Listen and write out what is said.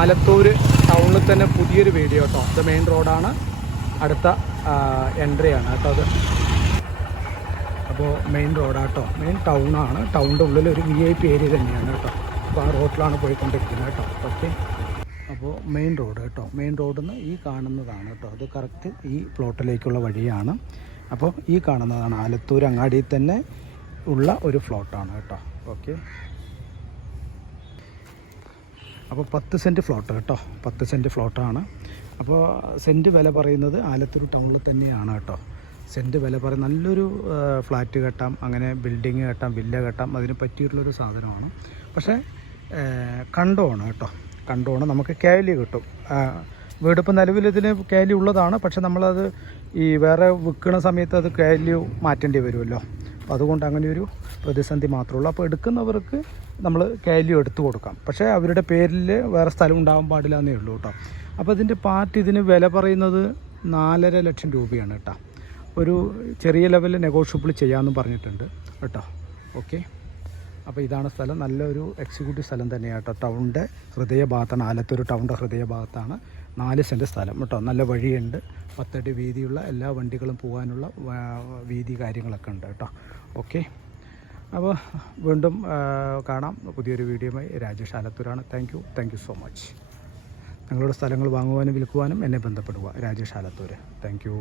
ആലത്തൂർ ടൗണിൽ തന്നെ പുതിയൊരു വീഡിയോ കേട്ടോ. ഇത് മെയിൻ റോഡാണ്, അടുത്ത എൻട്രിയാണ് കേട്ടോ അത്. അപ്പോൾ മെയിൻ റോഡാട്ടോ, മെയിൻ ടൗണാണ്. ടൗണിൻ്റെ ഉള്ളിൽ ഒരു VIP ഏരിയ തന്നെയാണ് കേട്ടോ. അപ്പോൾ ആ റോഡിലാണ് പോയിക്കൊണ്ടിരിക്കുന്നത് കേട്ടോ. ഓക്കെ, അപ്പോൾ മെയിൻ റോഡ് കേട്ടോ. മെയിൻ റോഡിൽ നിന്ന് ഈ കാണുന്നതാണ് കേട്ടോ, അത് കറക്റ്റ് ഈ പ്ലോട്ടിലേക്കുള്ള വഴിയാണ്. അപ്പോൾ ഈ കാണുന്നതാണ് ആലത്തൂർ അങ്ങാടിയിൽ തന്നെ ഉള്ള ഒരു ഫ്ലോട്ടാണ് കേട്ടോ. ഓക്കെ, അപ്പോൾ 10 സെൻറ്റ് ഫ്ലോട്ട് കേട്ടോ, 10 സെൻറ്റ് ഫ്ലോട്ടാണ്. അപ്പോൾ സെൻറ്റ് വില പറയുന്നത് ആലത്തൂർ ടൗണിൽ തന്നെയാണ് കേട്ടോ. സെൻറ്റ് വില പറയും, നല്ലൊരു ഫ്ലാറ്റ് കെട്ടാം, അങ്ങനെ ബിൽഡിങ് കെട്ടാം, വില്ല കെട്ടാം, അതിന് പറ്റിയിട്ടുള്ളൊരു സാധനമാണ്. പക്ഷേ കണ്ടമാണ് കേട്ടോ, കണ്ടമാണ്. നമുക്ക് കേലി കിട്ടും. വീടിപ്പോൾ നിലവിൽ ഇതിന് കേലി ഉള്ളതാണ്, പക്ഷെ നമ്മളത് ഈ വേറെ വിൽക്കുന്ന സമയത്ത് അത് കേലി മാറ്റേണ്ടി വരുമല്ലോ. അപ്പോൾ അതുകൊണ്ട് അങ്ങനെയൊരു പ്രതിസന്ധി മാത്രമേ ഉള്ളൂ. അപ്പോൾ എടുക്കുന്നവർക്ക് നമ്മൾ കേലി എടുത്തു കൊടുക്കാം, പക്ഷേ അവരുടെ പേരിൽ വേറെ സ്ഥലം ഉണ്ടാകാൻ പാടില്ല എന്നേ ഉള്ളൂ കേട്ടോ. അപ്പോൾ ഇതിൻ്റെ പാർട്ടി ഇതിന് വില പറയുന്നത് 4.5 ലക്ഷം രൂപയാണ് കേട്ടോ. ഒരു ചെറിയ ലെവലിൽ നെഗോഷ്യബിൾ ചെയ്യാമെന്നും പറഞ്ഞിട്ടുണ്ട് കേട്ടോ. ഓക്കെ, അപ്പോൾ ഇതാണ് സ്ഥലം. നല്ലൊരു എക്സിക്യൂട്ടീവ് സ്ഥലം തന്നെയാണ് കേട്ടോ. ടൗണിൻ്റെ ഹൃദയഭാഗത്താണ്, ആലത്തൂർ ടൗണിൻ്റെ ഹൃദയഭാഗത്താണ്. 4 സെൻറ്റ് സ്ഥലം കേട്ടോ. നല്ല വഴിയുണ്ട്, 10 അടി വീതിയുള്ള എല്ലാ വണ്ടികളും പോകാനുള്ള വീതി കാര്യങ്ങളൊക്കെ ഉണ്ട് കേട്ടോ. ഓക്കെ, അപ്പോൾ വീണ്ടും കാണാം പുതിയൊരു വീഡിയോയുമായി. രാജേഷ് ആലത്തൂരാണ്. Thank you so much. നിങ്ങളുടെ സ്ഥലങ്ങൾ വാങ്ങുവാനും വിൽക്കുവാനും എന്നെ ബന്ധപ്പെടുക. രാജേഷ് ആലത്തൂർ. Thank U.